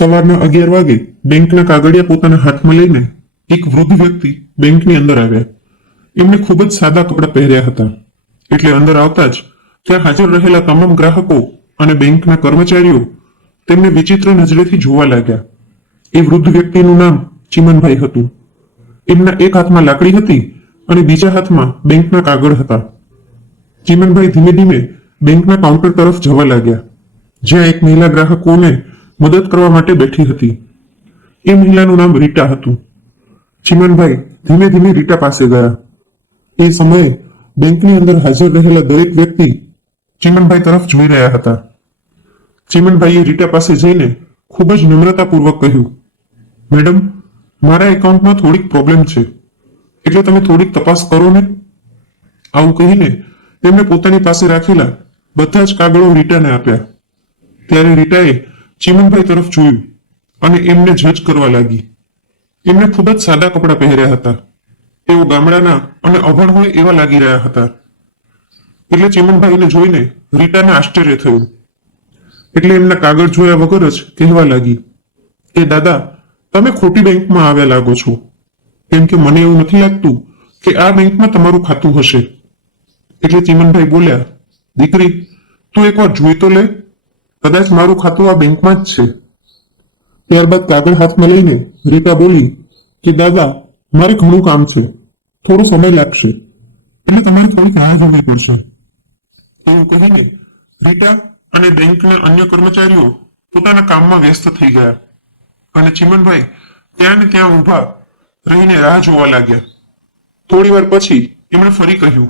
સવારના 11 વાગે બેંકના કાગળિયા પોતાના હાથમાં લઈને એક વૃદ્ધ વ્યક્તિ બેંકની અંદર આવ્યા. એમણે ખૂબ જ સાદા કપડાં પહેર્યા હતા. એટલે અંદર આવતા જ ત્યાં હાજર રહેલા તમામ ગ્રાહકો અને બેંકના કર્મચારીઓ તેમને વિચિત્ર નજરેથી જોવા લાગ્યા. એ વૃદ્ધ વ્યક્તિનું નામ ચીમનભાઈ હતું. એમના એક હાથમાં લાકડી હતી અને બીજા હાથમાં બેંકના કાગળ હતા. ચીમનભાઈ ધીમે ધીમે બેંકના કાઉન્ટર તરફ જવા લાગ્યા, જ્યાં એક મહિલા ગ્રાહકોને મદદ કરવા માટે બેઠી હતી. એ મહિલાનું નામ રીટા હતું. ચીમનભાઈ ધીમે ધીમે રીટા પાસે ગયા. એ સમયે બેંકની અંદર હાજર રહેલા દરેક વ્યક્તિ ચીમનભાઈ તરફ જોઈ રહ્યા હતા. ચીમનભાઈએ રીટા પાસે જઈને ખૂબ જ નમ્રતાપૂર્વક કહ્યું, મેડમ, મારા એકાઉન્ટમાં થોડીક પ્રોબ્લેમ છે, એટલે તમે થોડીક તપાસ કરો ને. આવું કહીને તેમણે પોતાની પાસે રાખેલા બધા જ કાગળો રીટાને આપ્યા. ત્યારે રીટાએ ચીમનભાઈ તરફ જોયું અને એમને જજ કરવા લાગી. એમણે ખૂબ જ સાદા કપડાં પહેર્યા હતા. તેઓ ગામડાના અને અભણ હોય એવા લાગી રહ્યા હતા. એટલે ચીમનભાઈને જોઈને રીટાને આશ્ચર્ય થયું. એટલે એમના કાગળ જોયા વગર જ કહેવા લાગી કે દાદા, તમે ખોટી બેંકમાં આવ્યા લાગો છો, કેમ કે મને એવું નથી લાગતું કે આ બેંકમાં તમારું ખાતું હશે. એટલે ચીમનભાઈ બોલ્યા, દીકરી, તું એકવાર જોઈ તો લે, કદાચ મારું ખાતું આ બેંકમાં જ છે. ત્યારબાદ કાગળ હાથમાં લઈને રીટા બોલી કે દાદા, મારે ઘણું કામ છે, થોડો સમય લાગશે, એટલે તમારે થોડીક રાહ જોવી પડશે. એવું કહીને રીટા અને બેંકના અન્ય કર્મચારીઓ પોતાના કામમાં વ્યસ્ત થઈ ગયા અને ચીમનભાઈ ત્યાં ને ત્યાં ઊભા રહીને રાહ જોવા લાગ્યા. થોડી વાર પછી એમણે ફરી કહ્યું,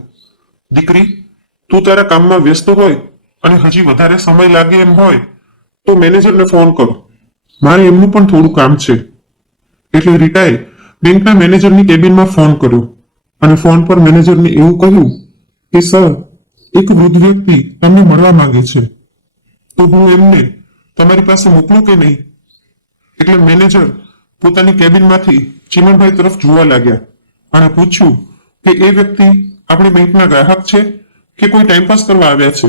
દીકરી, તું તારા કામમાં વ્યસ્ત હોય અને હજી વધારે સમય લાગે એમ હોય તો મેનેજરને ફોન કરો, મારે એમનું પણ થોડું કામ છે. એટલે રીટાએ બેંકના મેનેજરની કેબિનમાં ફોન કર્યો અને ફોન પર મેનેજરને એવું કહ્યું કે સર, એક વૃદ્ધ વ્યક્તિ તમને મળવા માંગે છે, તો હું એમને તમારી પાસે મોકલું કે નહીં. એટલે મેનેજર પોતાની કેબિનમાંથી ચીમનભાઈ તરફ જોવા લાગ્યા અને પૂછ્યું કે એ વ્યક્તિ આપણી બેંકના ગ્રાહક છે કે કોઈ ટાઈમપાસ કરવા આવ્યા છે.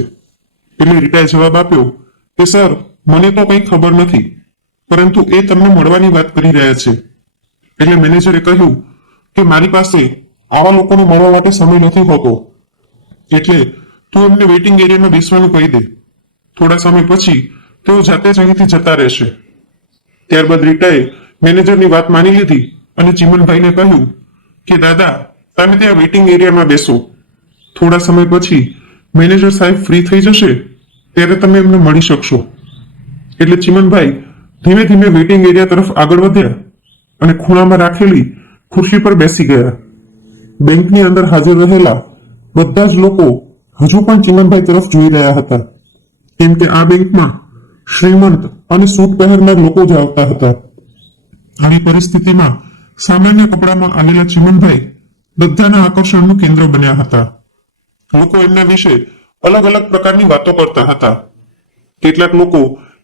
એટલે રીટાએ જવાબ આપ્યો કે સર, મને તો કંઈ ખબર નથી, પરંતુ એ તમને મળવાની વાત કરી રહ્યા છે. એટલે મેનેજરે કહ્યું કે મારી પાસે આવા લોકોને મળવા માટે સમય નથી હોતો, એટલે તું એમને વેઇટિંગ એરિયામાં બેસવાનું કહી દે. થોડા સમય પછી તેઓ જાતે જ અહીંથી જતા રહેશે. ત્યારબાદ રીટાએ મેનેજરની વાત માની લીધી અને ચીમનભાઈને કહ્યું કે દાદા, તમે ત્યાં વેઇટિંગ એરિયામાં બેસો. થોડા સમય પછી મેનેજર સાહેબ ફ્રી થઈ જશે ત્યારે તમે એમને મળી શકશો. એટલે ચીમનભાઈ ધીમે ધીમે વેઇટિંગ એરિયા તરફ આગળ વધ્યા અને ખૂણામાં રાખેલી ખુરશી પર બેસી ગયા. બેંકની અંદર હાજર રહેલા બધા જ લોકો હજુ પણ ચીમનભાઈ તરફ જોઈ રહ્યા હતા, કેમ કે આ બેંકમાં શ્રીમંત અને સૂટ પહેરનાર લોકો જ આવતા હતા. આવી પરિસ્થિતિમાં સામાન્ય કપડામાં આવેલા ચીમનભાઈ બધાના આકર્ષણનું કેન્દ્ર બન્યા હતા. લોકો એમના વિશે અલગ અલગ પ્રકારની વાતો કરતા હતા. કેટલાક લોકો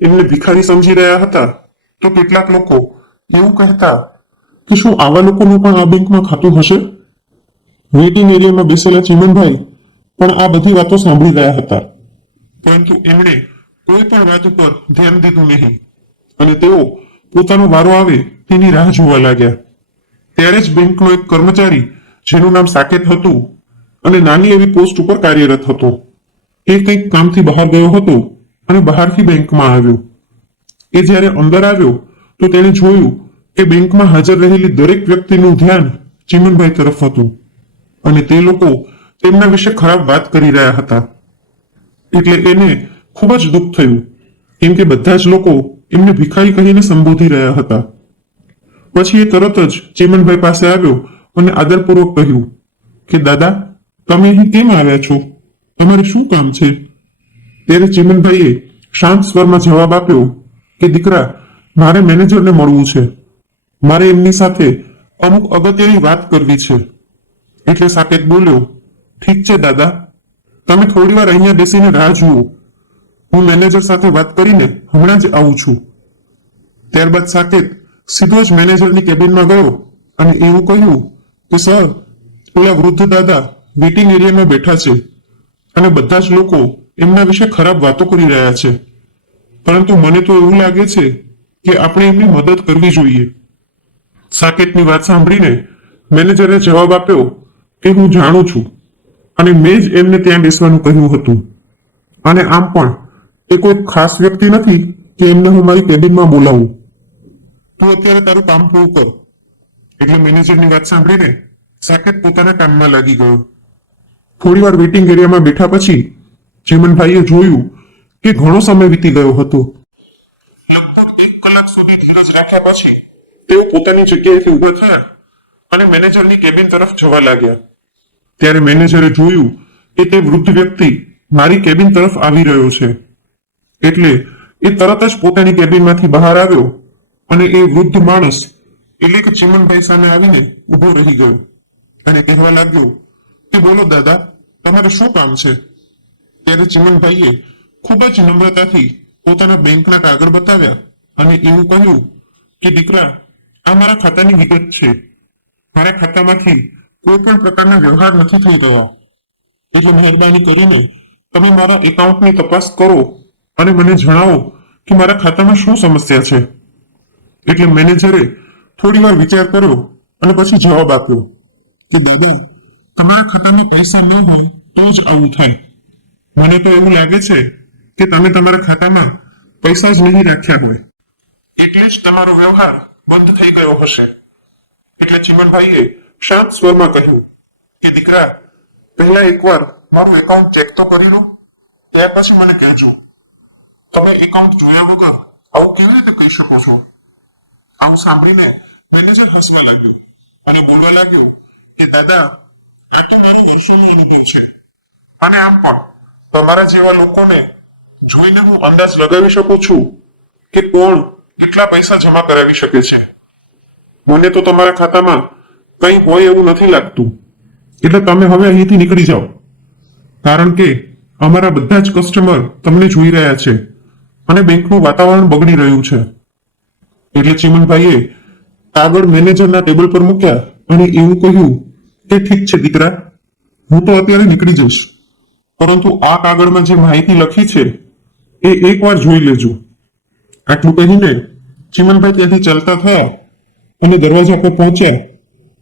એમને ભિખારી સમજી રહ્યા હતા, તો કેટલાક લોકો એવું કહેતા કે શું આવા લોકોનું પણ આ બેંકમાં ખાતું હશે. વેઇટિંગ એરિયામાં બેસેલા ચીમનભાઈ પણ આ બધી વાતો સાંભળી રહ્યા હતા, પરંતુ એમણે કોઈ પણ વાત ઉપર ધ્યાન દીધું નહીં અને તેઓ પોતાનો વારો આવે તેની રાહ જોવા લાગ્યા. ત્યારે જ બેંકનો એક કર્મચારી, જેનું નામ સાકેત હતું અને નાની એવી પોસ્ટ ઉપર કાર્યરત હતો, એ કંઈક કામથી બહાર ગયો હતો અને બહારથી બેંકમાં આવ્યો. એ જ્યારે અંદર આવ્યો તો તેણે જોયું કે બેંકમાં હાજર રહેલી દરેક વ્યક્તિનું ધ્યાન ચીમનભાઈ તરફ હતું અને તે લોકો તેમના વિશે ખરાબ વાત કરી રહ્યા હતા. એટલે એને ખૂબ જ દુઃખ થયું, કેમ કે બધા જ લોકો એમને ભિખારી કહીને સંબોધી રહ્યા હતા. પછી એ તરત જ ચીમનભાઈ પાસે આવ્યો અને આદરપૂર્વક કહ્યું કે દાદા, તમે અહીં કેમ આવ્યા છો? તમારે શું કામ છે? ત્યારે ચીમનભાઈએ શાંત સ્વરમાં જવાબ આપ્યો કે દીકરા, મારે મેનેજરને મળવું છે, મારે એમની સાથે અમુક અગત્યની વાત કરવી છે. એટલે સાકેત બોલ્યો, ઠીક છે દાદા, તમે થોડી વાર અહીંયા બેસીને રાહ જુઓ, હું મેનેજર સાથે વાત કરીને હમણાં જ આવું છું. ત્યારબાદ સાકેત સીધો જ મેનેજરની કેબિનમાં ગયો અને એવું કહ્યું કે સર, પેલા વૃદ્ધ દાદા વેઇટિંગ એરિયામાં બેઠા છે અને બધા જ લોકો એમના વિશે ખરાબ વાતો કરી રહ્યા છે, પરંતુ મને તો એવું લાગે છે કે આપણે એમની મદદ કરવી જોઈએ. સાકેતની વાત સાંભળીને મેનેજરે જવાબ આપ્યો કે હું જાણું છું અને મેં જ એમને ત્યાં બેસવાનું કહ્યું હતું. અને આમ પણ એ કોઈ ખાસ વ્યક્તિ નથી કે એમને હું મારી કેબિનમાં બોલાવું. તું અત્યારે તારું કામ પૂરું કર. એટલે મેનેજરની વાત સાંભળીને સાકેત પોતાના કામમાં લાગી ગયો. થોડીવાર વેઇટિંગ એરિયામાં બેઠા પછી ચીમનભાઈએ જોયું કે ઘણો સમય વીતી ગયો હતો. લગભગ 1 કલાક સુધી ધીરજ રાખ્યા પછી તેઓ પોતાની જગ્યાએથી ઊભા થયા અને મેનેજરની કેબિન તરફ જવા લાગ્યા. ત્યારે મેનેજરે જોયું કે તે વૃદ્ધ વ્યક્તિ મારી કેબિન તરફ આવી રહ્યો છે. એટલે એ તરત જ પોતાની કેબિનમાંથી બહાર આવ્યો અને એ વૃદ્ધ માણસ એટલે કે ચીમનભાઈ સામે આવીને ઊભો રહી ગયો અને કહેવા લાગ્યો કે બોલો દાદા, તમારે શું કામ છે? ત્યારે ચીમનભાઈએ ખૂબ જ નમ્રતાથી પોતાના બેંકના કાગળ બતાવ્યા અને એવું કહ્યું કે દીકરા, આ મારા ખાતાની વિગત છે. મારા ખાતામાંથી કોઈ પણ પ્રકારના વ્યવહાર નથી થઈ રહ્યા. એટલે મહેરબાની કરીને તમે મારા એકાઉન્ટની તપાસ કરો અને મને જણાવો કે મારા ખાતામાં શું સમસ્યા છે. એટલે મેનેજરે થોડી વાર વિચાર કર્યો અને પછી જવાબ આપ્યો કે દાદા, તમારા ખાતામાં પૈસા ન હોય તો જ આવું થાય. મને તો એવું લાગે છે કે તમે તમારા ખાતામાં પૈસા જ નહીં રાખ્યા હોય, એટલે જ તમારો વ્યવહાર બંધ થઈ ગયો હશે. એટલે ચીમનભાઈએ શાંત સ્વરમાં કહ્યું કે દીકરા, પહેલા એકવાર મારું એકાઉન્ટ ચેક તો કરી લો, ત્યાર પછી મને કહેજો. તમે એકાઉન્ટ જોયા વગર આવું કેવી રીતે કહી શકો છો? આવું સાંભળીને મેનેજર હસવા લાગ્યો અને બોલવા લાગ્યો કે દાદા, આ તો મારો વર્ષોનો અનુભવ છે અને આમ પણ તમારા જેવા લોકોને જોઈને હું અંદાજ લગાવી શકું છું કે કોણ કેટલા પૈસા જમા કરાવી શકે છે. મને તો તમારા ખાતામાં કંઈ હોય એવું નથી લાગતું. એટલે તમે હવે અહીંથી નીકળી જાઓ, કારણ કે અમારા બધા જ કસ્ટમર તમને જોઈ રહ્યા છે અને બેંકનું વાતાવરણ બગડી રહ્યું છે. એટલે ચીમનભાઈએ કાગળ મેનેજરના ટેબલ પર મૂક્યા અને એવું કહ્યું કે ઠીક છે દીકરા, હું તો અત્યારે નીકળી જઈશ, પરંતુ આ કાગળમાં જે માહિતી લખી છે એ એકવાર જોઈ લેજો. આટલું કહીને ચીમનભાઈ ત્યાંથી ચાલતા થયા અને દરવાજા પર પહોંચ્યા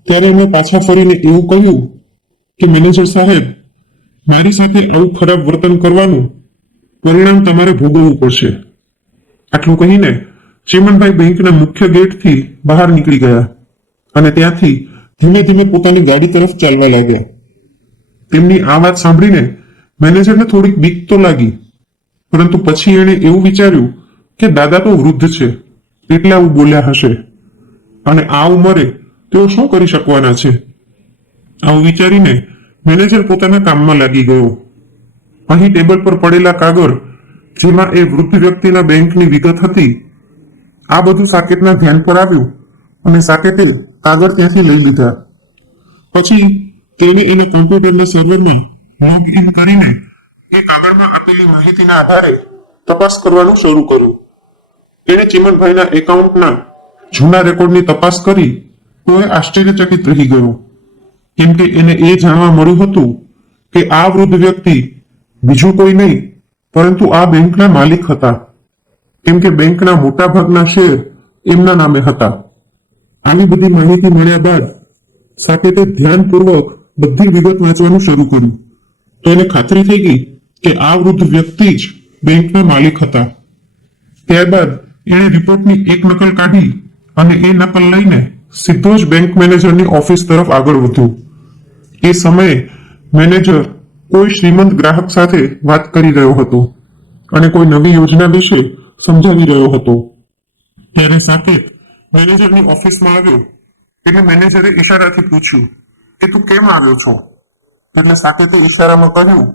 ત્યારે એમણે પાછા ફરીને એવું કહ્યું કે મેનેજર સાહેબ, મારી સાથે આવું ખરાબ વર્તન કરવાનું પરિણામ તમારે ભોગવવું પડશે. આટલું કહીને ચીમનભાઈ બેંકના મુખ્ય ગેટથી બહાર નીકળી ગયા અને ત્યાંથી ધીમે ધીમે પોતાની ગાડી તરફ ચાલવા લાગ્યા. તેમની આ વાત સાંભળીને મેનેજરને થોડીક બીક તો લાગી, પરંતુ પછી એણે એવું વિચાર્યું કે દાદા તો વૃદ્ધ છે એટલે આવું બોલ્યા હશે અને આ ઉંમરે તેઓ શું કરી શકવાના છે. આવું વિચારીને મેનેજર પોતાના કામમાં લાગી ગયો. અહીં ટેબલ પર પડેલા કાગળ જેમાં એ વૃદ્ધ વ્યક્તિના બેંકની વિગત હતી, આ બધું સાકેતના ધ્યાન પર આવ્યું અને સાકેતે કાગળ ત્યાંથી લઈ લીધા. પછી તેણે એના કમ્પ્યુટરના સર્વરમાં લોગ ઇન કરીને એ કાગળમાં આપેલી માહિતીના આધારે તપાસ કરવાનું શરૂ કર્યું. તેણે ચીમનભાઈના એકાઉન્ટના જૂના રેકોર્ડની તપાસ કરી તો એ આશ્ચર્યચકિત રહી ગયો, કેમ કે એને એ જાણવા મળ્યું હતું કે આ વૃદ્ધ વ્યક્તિ બીજું કોઈ નહીં પરંતુ આ બેંકના માલિક હતા, કેમ કે બેંકના મોટા ભાગના શેર એમના નામે હતા. આવી બધી માહિતી મળ્યા બાદ સાકેતે ધ્યાનપૂર્વક બધી વિગત વાંચવાનું શરૂ કર્યું તો એને ખાતરી થઈ ગઈ કે આ વૃદ્ધ વ્યક્તિ જ બેંકના માલિક હતા. ત્યારબાદ એણે રિપોર્ટની એક નકલ કાઢી અને એ નકલ લઈને સીધો જ બેંક મેનેજરની ઓફિસ તરફ આગળ વધ્યો. એ સમયે મેનેજર કોઈ શ્રીમંત ગ્રાહક સાથે વાત કરી રહ્યો હતો અને કોઈ નવી યોજના વિશે સમજાવી રહ્યો હતો. ત્યારે સાકેત મેનેજરની ઓફિસમાં આવ્યો એટલે મેનેજરે ઈશારાથી પૂછ્યું કે તું કેમ આવ્યો છો? એટલે સાકેતે ઈશારામાં કહ્યું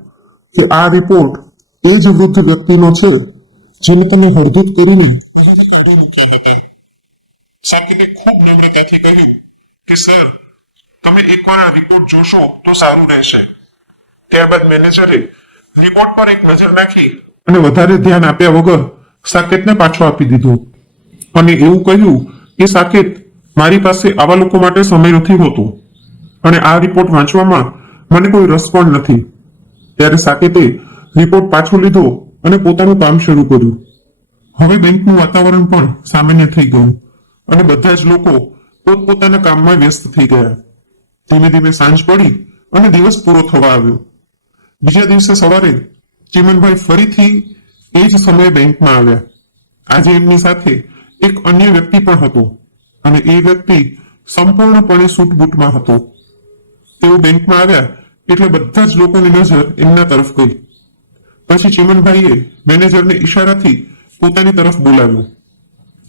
કે આ રિપોર્ટ એ જ વૃદ્ધ વ્યક્તિનો છે જેને તમે હળદૂત કરીને કાઢી મૂક્યા હતા. સાકેતે ખૂબ નમ્રતાથી કહ્યું કે સર, તમે એકવાર આ રિપોર્ટ જોશો તો સારું રહેશે. ત્યારબાદ મેનેજરે રિપોર્ટ પર એક નજર નાખી અને વધારે ધ્યાન આપ્યા વગર સાકેતને પાછો આપી દીધો અને એવું કહ્યું કે સાકેત, મારી પાસે આવા લોકો માટે સમય નથી હોતો અને આ રિપોર્ટ વાંચવામાં મને કોઈ રસ પણ નથી. ત્યારે સાકેતે રિપોર્ટ પાછો લીધો અને પોતાનું કામ શરૂ કર્યું. હવે બેંકનું વાતાવરણ પણ સામાન્ય થઈ ગયું અને બધા જ લોકો પોતપોતાના કામમાં વ્યસ્ત થઈ ગયા. ધીમે ધીમે સાંજ પડી અને દિવસ પૂરો થવા આવ્યો. બીજા દિવસે સવારે ચીમનભાઈ ફરીથી એ જ સમયે બેંકમાં આવ્યા. આજે એમની સાથે એક અન્ય વ્યક્તિ પણ હતો અને એ વ્યક્તિ સંપૂર્ણપણે સૂટબૂટમાં હતો. તેઓ બેંકમાં આવ્યા એટલે બધા જ લોકોની નજર એમના તરફ ગઈ. પછી ચીમનભાઈએ મેનેજરને ઈશારાથી પોતાની તરફ બોલાવ્યો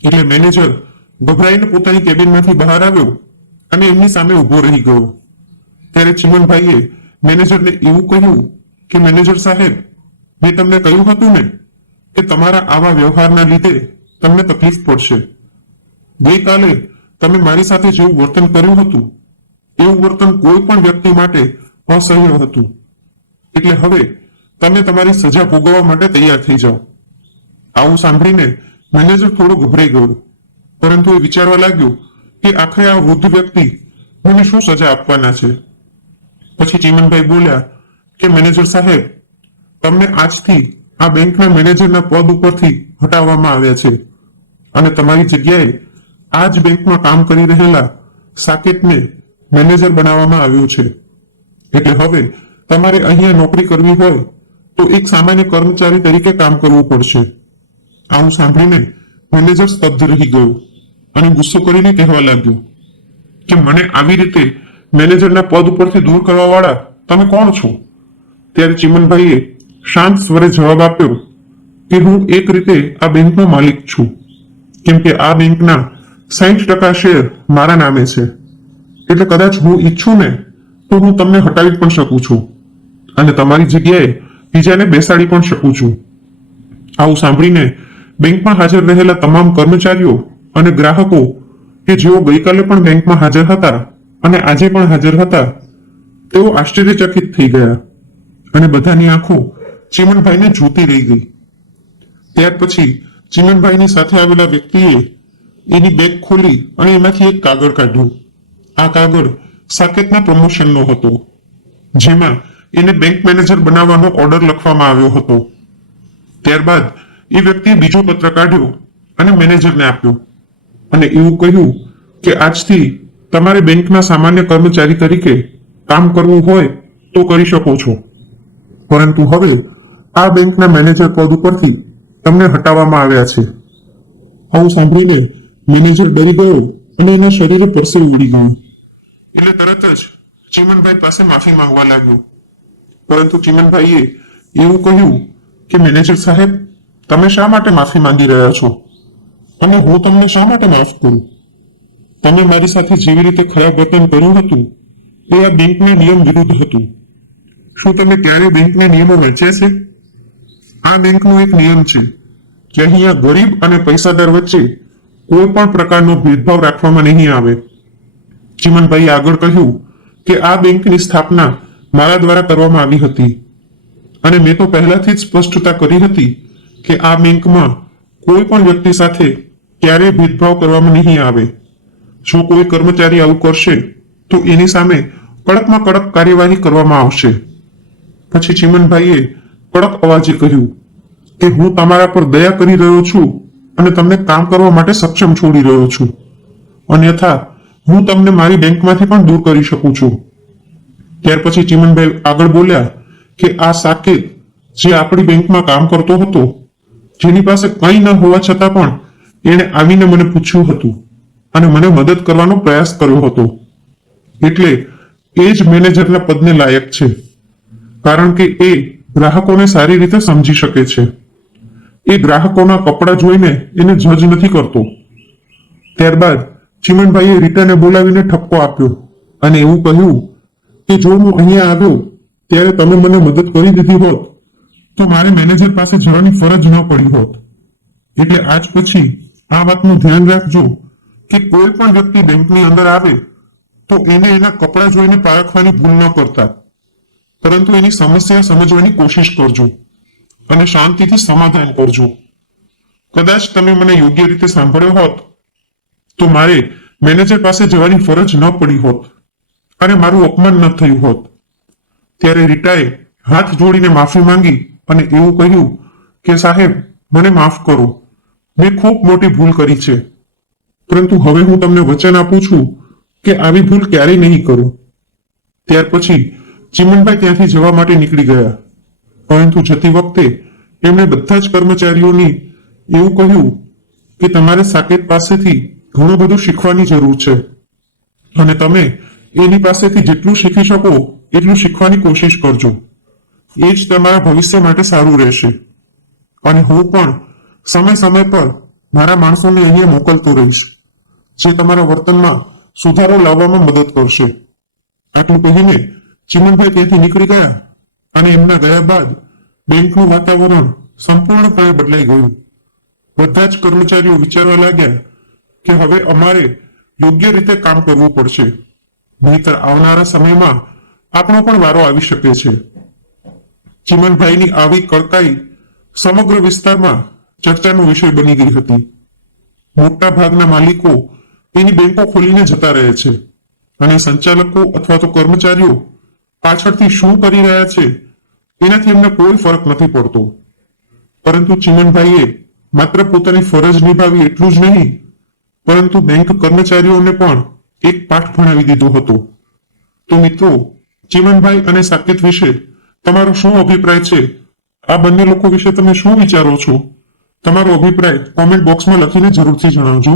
એટલે મેનેજર ગભરાઈને પોતાની કેબિનમાંથી બહાર આવ્યો અને એમની સામે ઉભો રહી ગયો. ત્યારે ચીમનભાઈએ મેનેજરને એવું કહ્યું કે મેનેજર સાહેબ, મેં તમને કહ્યું હતું ને કે તમારા આવા વ્યવહારના લીધે તમને તકલીફ પડશે. ગઈકાલે તમે મારી સાથે જેવું વર્તન કર્યું હતું એવું વર્તન કોઈ પણ વ્યક્તિ માટે અસહ્ય હતું. એટલે હવે તમે તમારી સજા ભોગવવા માટે તૈયાર થઈ જાઓ. આવું સાંભળીને મેનેજર થોડો ગભરાઈ ગયો, પરંતુ એ વિચારવા લાગ્યો કે આખરે આ વૃદ્ધ વ્યક્તિ મને શું સજા આપવાના છે. પછી ચીમનભાઈ બોલ્યા કે મેનેજર સાહેબ, તમને આજથી આ બેંકના મેનેજરના પદ ઉપરથી હટાવવામાં આવ્યા છે અને તમારી જગ્યાએ આ જ બેંકમાં કામ કરી રહેલા સાકેતને મેનેજર બનાવવામાં આવ્યો છે. એટલે હવે તમારે અહીંયા નોકરી કરવી હોય તો એક સામાન્ય કર્મચારી તરીકે કામ કરવું પડશે. આવું સાંભળીને મેનેજર સ્તબ્ધ રહી ગયો અને ગુસ્સો કરીને કહેવા લાગ્યો કે મને આવી રીતે મેનેજરના પદ ઉપરથી દૂર કરવા વાળા તમે કોણ છો? ત્યારે ચીમનભાઈએ શાંત સ્વરે જવાબ આપ્યો કે હું એક રીતે આ બેંકનો માલિક છું, કેમ કે આ બેંકના 60% શેર મારા નામે છે. એટલે કદાચ હું ઈચ્છું ને તો હું તમને હટાવી પણ શકું છું અને તમારી જગ્યાએ બીજાને બેસાડી પણ શકું છું. આવું સાંભળીને બેંકમાં હાજર રહેલા તમામ કર્મચારીઓ અને ગ્રાહકો કે જેઓ ગઈકાલે પણ બેંકમાં હાજર હતા અને આજે પણ હાજર હતા તેઓ આશ્ચર્યચકિત થઈ ગયા અને બધાની આંખો ચીમનભાઈને જોતી રહી ગઈ. ત્યાર પછી ચીમનભાઈની સાથે આવેલા વ્યક્તિએ એની બેગ ખોલી અને એમાંથી એક કાગળ કાઢ્યું. આ કાગળ સાકેતના પ્રમોશનનો હતો, જેમાં એને બેંક મેનેજર બનાવવાનો ઓર્ડર લખવામાં આવ્યો હતો. ત્યારબાદ એ વ્યક્તિએ બીજો પત્ર કાઢ્યો અને મેનેજરને આપ્યો અને એવું કહ્યું કે આજથી તમારે બેંકના સામાન્ય કર્મચારી તરીકે કામ કરવું હોય તો કરી શકો છો, પરંતુ હવે આ બેંકના મેનેજર પદ ઉપરથી તમને હટાવવામાં આવ્યા છે. આવું સાંભળીને મેનેજર ડરી ગયો અને એના શરીરે પરસેવું ઉડી ગયું. એટલે તરત જ ચીમનભાઈ પાસે માફી માંગવા લાગ્યો, પરંતુ ચીમનભાઈએ એવું કહ્યું કે મેનેજર સાહેબ, તમે શા માટે માફી માંગી રહ્યા છો અને હું તમને શા માટે માફ કરું? તમે મારી સાથે જેવી રીતે ખરાબ વર્તન કર્યું હતું એ આ બેંકના નિયમ વિરુદ્ધ હતું. શું તમે ત્યારે બેંકના નિયમો વાંચ્યા છે? આ બેંકનો એક નિયમ છે કે અહીંયા ગરીબ અને પૈસાદાર વચ્ચે કોઈ પણ પ્રકારનો ભેદભાવ રાખવામાં નહીં આવે. ચીમનભાઈએ આગળ કહ્યું કે આ બેંકની સ્થાપના મારા દ્વારા કરવામાં આવી હતી અને મેં તો પહેલાથી જ સ્પષ્ટતા કરી હતી કે આ બેંકમાં કોઈ પણ વ્યક્તિ સાથે ક્યારેય ભેદભાવ કરવામાં નહીં આવે. જો કોઈ કર્મચારી આવું કરશે તો એની સામે કડકમાં કડક કાર્યવાહી કરવામાં આવશે. પછી ચીમનભાઈએ કડક અવાજે કહ્યું કે હું તમારા પર દયા કરી રહ્યો છું અને તમને કામ કરવા માટે સક્ષમ છોડી રહ્યો છું, અન્યથા હું તમને મારી બેંકમાંથી પણ દૂર કરી શકું છું. ત્યાર પછી ચીમનભાઈ આગળ બોલ્યા કે આ સાકેત જે આપણી બેંકમાં કામ કરતો હતો, જેની પાસે કંઈ ન હોવા છતાં પણ એણે આવીને મને પૂછ્યું હતું અને મને મદદ કરવાનો પ્રયાસ કર્યો હતો, એટલે એ જ મેનેજરના પદને લાયક છે, કારણ કે એ ગ્રાહકોને સારી રીતે સમજી શકે છે. એ ગ્રાહકોના કપડાં જોઈને એને જજ નથી કરતો. ત્યારબાદ ચીમનભાઈએ રીટાને બોલાવીને ઠપકો આપ્યો અને એવું કહ્યું કે જો હું અહીંયા આવ્યો ત્યારે તમે મને મદદ કરી દીધી હોત તો મારે મેનેજર પાસે જવાની ફરજ ન પડી હોત. એટલે આજ પછી આ વાતનું ધ્યાન રાખજો કે કોઈ પણ વ્યક્તિ બેંકની અંદર આવે તો એને એના કપડાં જોઈને પારખવાની ભૂલ ન કરતા, પરંતુ એની સમસ્યા સમજવાની કોશિશ કરજો અને શાંતિથી સમાધાન કરજો. કદાચ તમે મને યોગ્ય રીતે સાંભળ્યો હોત તો મારે મેનેજર પાસે જવાની ફરજ ન પડી હોત અને મારું અપમાન ન થયું હોત. ત્યારે રીટાએ હાથ જોડીને માફી માંગી અને એવું કહ્યું કે સાહેબ, મને માફ કરો, મેં ખૂબ મોટી ભૂલ કરી છે, પરંતુ હવે હું તમને વચન આપું છું કે આવી ભૂલ ક્યારેય નહીં કરું. ત્યાર પછી ચીમનભાઈ ત્યાંથી જવા માટે નીકળી ગયા, પરંતુ જતી વખતે એમણે બધા જ કર્મચારીઓની એવું કહ્યું કે તમારે સાકેત પાસેથી ઘણું બધું શીખવાની જરૂર છે અને તમે એની પાસેથી જેટલું શીખી શકો એટલું શીખવાની કોશિશ કરજો. એ જ તમારા ભવિષ્ય માટે સારું રહેશે. અને હું પણ સમય સમય પર મારા માણસોને અહીંયા મોકલતો રહીશ, જે તમારા વર્તનમાં સુધારો લાવવામાં મદદ કરશે. આટલું કહીને ચીમનભાઈ ત્યાંથી નીકળી ગયા અને એમના ગયા બાદ બેંકનું વાતાવરણ સંપૂર્ણપણે બદલાઈ ગયું. બધા જ કર્મચારીઓ વિચારવા લાગ્યા કે હવે અમારે યોગ્ય રીતે કામ કરવું પડશે, નહીતર આવનારા સમયમાં આપણો પણ વારો આવી શકે છે. ચીમનભાઈની આવી કડકાઈ સમગ્ર વિસ્તારમાં ચર્ચાનો વિષય બની ગઈ હતી. મોટા ભાગના માલિકો એની બેંકો ખોલીને જતા રહે છે અને સંચાલકો અથવા તો કર્મચારીઓ પાછળથી શું કરી રહ્યા છે એનાથી એમને કોઈ ફરક નથી પડતો. પરંતુ ચીમનભાઈએ માત્ર પોતાની ફરજ નિભાવી એટલું જ નહીં, પરંતુ બેંક કર્મચારીઓને પણ એક પાઠ ભણાવી દીધો હતો. તો મિત્રો, ચીમનભાઈ અને સાકેત વિશે તમારો શું અભિપ્રાય છે? આ બંને લોકો વિશે તમે શું વિચારો છો? તમારો અભિપ્રાય કોમેન્ટ બોક્સમાં લખીને જરૂરથી જણાવજો.